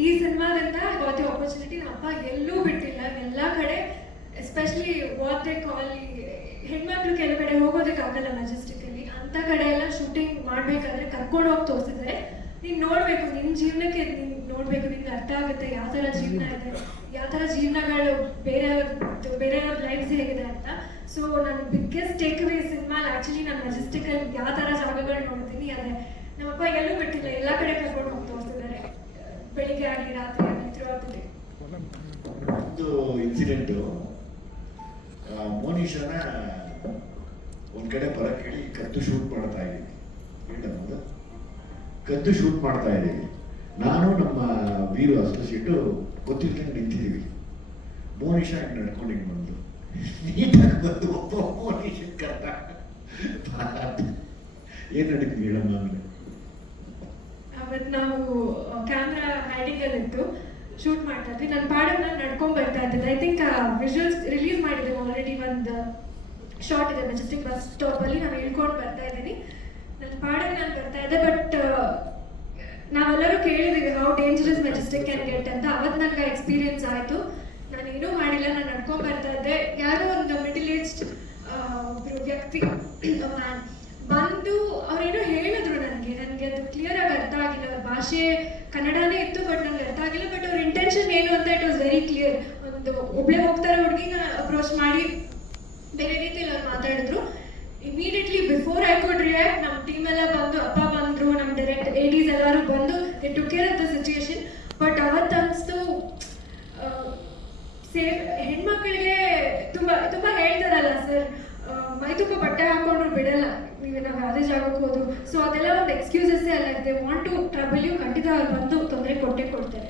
ಈ ಸಿನಿಮಾದಿಂದ got the opportunity. ನಮ್ಮ ಅಪ್ಪ ಎಲ್ಲೂ ಬಿಟ್ಟಿಲ್ಲ, ಎಲ್ಲ ಕಡೆ ಎಸ್ಪೆಷಲಿ ವಾಟ್ ದೇ ಕಾಲ್, ಹೆಣ್ಮಕ್ಳು ಕೆಲವು ಕಡೆ ಹೋಗೋದಕ್ಕಾಗಲ್ಲ ಮೆಜೆಸ್ಟಿಕಲ್ಲಿ, ಅಂಥ ಕಡೆ ಎಲ್ಲ ಶೂಟಿಂಗ್ ಮಾಡಬೇಕಾದ್ರೆ ಕರ್ಕೊಂಡು ಹೋಗಿ ತೋರಿಸಿದ್ದಾರೆ. ನೀನು ನೋಡಬೇಕು, ನಿನ್ನ ಜೀವನಕ್ಕೆ ನೀನು ನೋಡಬೇಕು, ನಿನ್ಗೆ ಅರ್ಥ ಆಗುತ್ತೆ ಯಾವ ಥರ ಜೀವನ ಇದೆ, ಯಾವ ಥರ ಜೀವನಗಳು ಬೇರೆಯವ್ರ ಲೈಫ್ಸ್ ಹೇಗಿದೆ ಅಂತ. ಸೊ ನನ್ನ ಬಿಗ್ಗೆಸ್ಟ್ ಟೇಕ್ ಅವೇ ಸಿನಿಮಾಲ್ ಆ್ಯಕ್ಚುಲಿ ನಾನು ಮೆಜೆಸ್ಟಿಕಲ್ಲಿ ಯಾವ ಥರ ಜಾಗಗಳು ನೋಡ್ತೀನಿ, ಅದೇ ನಮ್ಮಪ್ಪ ಎಲ್ಲೂ ಬಿಟ್ಟಿಲ್ಲ, ಎಲ್ಲ ಕಡೆ ಕರ್ಕೊಂಡು ಹೋಗಿ ತೋರಿಸಿದ್ದಾರೆ, ಬೆಳಿಗ್ಗೆ ಆಗಲಿ ರಾತ್ರಿ ಆಗಲಿ ಥ್ರೂಔಟ್ ದಿ ಡೇ. ಒಂದು ಇನ್ಸಿಡೆಂಟು, ಮೋನಿಶಾನ ಒಂದು ಕಡೆ ಬರಕ್ಕೆ ಹೇಳಿ ಕದ್ದು ಶೂಟ್ ಮಾಡ್ತಾ ಇದ್ದೀವಿ, ಹೇಳೋದು ಕದ್ದು ಶೂಟ್ ಮಾಡ್ತಾ ಇದ್ದೀವಿ. ನಾನು ನಮ್ಮ ವೀರು ಅಸೋಸಿಯೇಟು ಗೊತ್ತಿಲ್ದಂಗೆ ನಿಂತಿದ್ದೀವಿ. ಮೋನಿಶಾ ಹಿಂಗೆ ನಡ್ಕೊಂಡು ಹಿಂಗೆ ಬಂದು ನೀಟಾಗಿ ಬಂದು ಒಬ್ಬ ಮೋನಿಶನ್ ಕರ್ತ ಏನು ನಡೀತೀವಿ ಹೇಳಮ್ಮ ಅಂದರೆ. ಅವತ್ತು ನಾವು ಕ್ಯಾಮ್ರಾ ಹೈಡಿಂಗಲ್ಲಿತ್ತು, ಶೂಟ್ ಮಾಡ್ತಾ ಇದ್ವಿ. ನನ್ನ ಪಾಡನ್ನು ನಾನು ನಡ್ಕೊಂಡು ಬರ್ತಾ ಇದ್ದೆ. ಐ ಥಿಂಕ್ ವಿಜುವಲ್ಸ್ ರಿಲೀಸ್ ಮಾಡಿದ್ದೇವೆ ಆಲ್ರೆಡಿ, ಒಂದು ಶಾರ್ಟ್ ಇದೆ ಮೆಜೆಸ್ಟಿಕ್ ಬಸ್ ಸ್ಟಾಪಲ್ಲಿ, ನಾನು ಇಳ್ಕೊಂಡು ಬರ್ತಾ ಇದ್ದೀನಿ. ನನ್ನ ಪಾಡಲ್ಲಿ ನಾನು ಬರ್ತಾ ಇದ್ದೆ, ಬಟ್ ನಾವೆಲ್ಲರೂ ಕೇಳಿದ್ದೀವಿ how dangerous Majestic can get ಅಂತ. ಅವತ್ತು ನನಗೆ ಎಕ್ಸ್ಪೀರಿಯನ್ಸ್ ಆಯಿತು. ನಾನು ಏನೂ ಮಾಡಿಲ್ಲ, ನಾನು ನಡ್ಕೊಂಡು ಬರ್ತಾ ಇದ್ದೆ. ಯಾರೋ ಒಂದು ಮಿಡಲ್ ಏಜ್ಡ್ ಒಬ್ಬರು ವ್ಯಕ್ತಿ ಬಂದು ಅವರೇನೋ ಹೇಳಿದ್ರು ನನಗೆ ಅದು ಕ್ಲಿಯರಾಗಿ ಅರ್ಥ ಆಗಿಲ್ಲ. ಅವ್ರ ಭಾಷೆ ಕನ್ನಡನೇ ಇತ್ತು, ಬಟ್ ನನಗೆ ಅರ್ಥ ಆಗಿಲ್ಲ. ಬಟ್ ಅವ್ರ ಇಂಟೆನ್ಷನ್ ಏನು ಅಂತ ಇಟ್ ವಾಸ್ ವೆರಿ ಕ್ಲಿಯರ್. ಒಂದು ಒಬ್ಬಳೇ ಹೋಗ್ತಾರೆ ಹುಡುಗಿನ ಅಪ್ರೋಚ್ ಮಾಡಿ ಬೇರೆ ರೀತಿಯಲ್ಲಿ ಅವ್ರು ಮಾತಾಡಿದ್ರು. Immediately before I could react, ನಮ್ಮ ಟೀಮ್ ಎಲ್ಲ ಬಂದು, ಅಪ್ಪ ಬಂದರು, ನಮ್ಮ ಡೈರೆಕ್ಟ್ ADs ಎಲ್ಲರೂ ಬಂದು they took care of the situation. But ಅವತ್ತು ಅನಿಸ್ತು ಸೇಫ್ ಹೆಣ್ಮಕ್ಳಿಗೆ ತುಂಬ ಹೇಳ್ತಾರಲ್ಲ ಸರ್, ಮೈ ತುಂಬ ಬಟ್ಟೆ ಹಾಕೊಂಡ್ರು ಬಿಡಲ್ಲ, ನಾವು ಯಾವುದೇ ಜಾಗಕ್ಕೆ ಹೋದ್ರು. ಸೊ ಅದೆಲ್ಲ ಒಂದು ಎಕ್ಸ್ಕ್ಯೂಸಸ್ಸೇ ಅಲ್ಲ, they want to trouble you, ಖಂಡಿತ ಅವ್ರು ಬಂದು ತೊಂದರೆ ಕೊಟ್ಟೇ ಕೊಡ್ತಾರೆ.